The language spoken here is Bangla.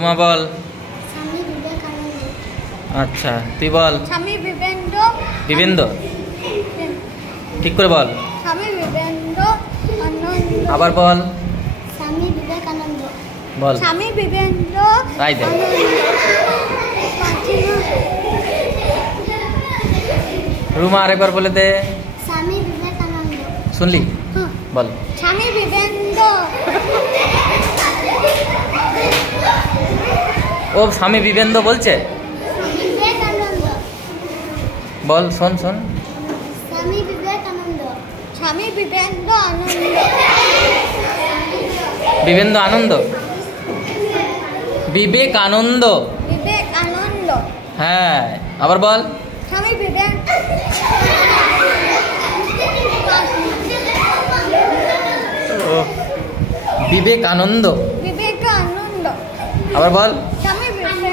তোমা বল। স্বামী বিবেকানন্দ। আচ্ছা তুই বল। স্বামী বিবেন্দ্র। বিবেন্দ্র ঠিক করে বল। স্বামী বিবেন্দ্র আনন্দ। আবার বল। স্বামী বিবেকানন্দ। বল। স্বামী বিবেন্দ্র তাই দে। রুমা আরেকবার বলে দে। স্বামী বিবেকানন্দ। শুনলি? বল। স্বামী বিবেন্দ্র। ও স্বামী বিবেন্দ্র বলছে। বিবেকানন্দ। বল শোন শোন। স্বামী বিবেকানন্দ। স্বামী বিবেন্দ্র আনন্দ। বিবেন্দ্র আনন্দ। বিবেকানন্দ। বিবেকানন্দ। হ্যাঁ আবার বল। স্বামী বিবেকানন্দ। বিবেকানন্দ। বিবেকানন্দ। আবার বল। স্বামী বিবেকানন্দ।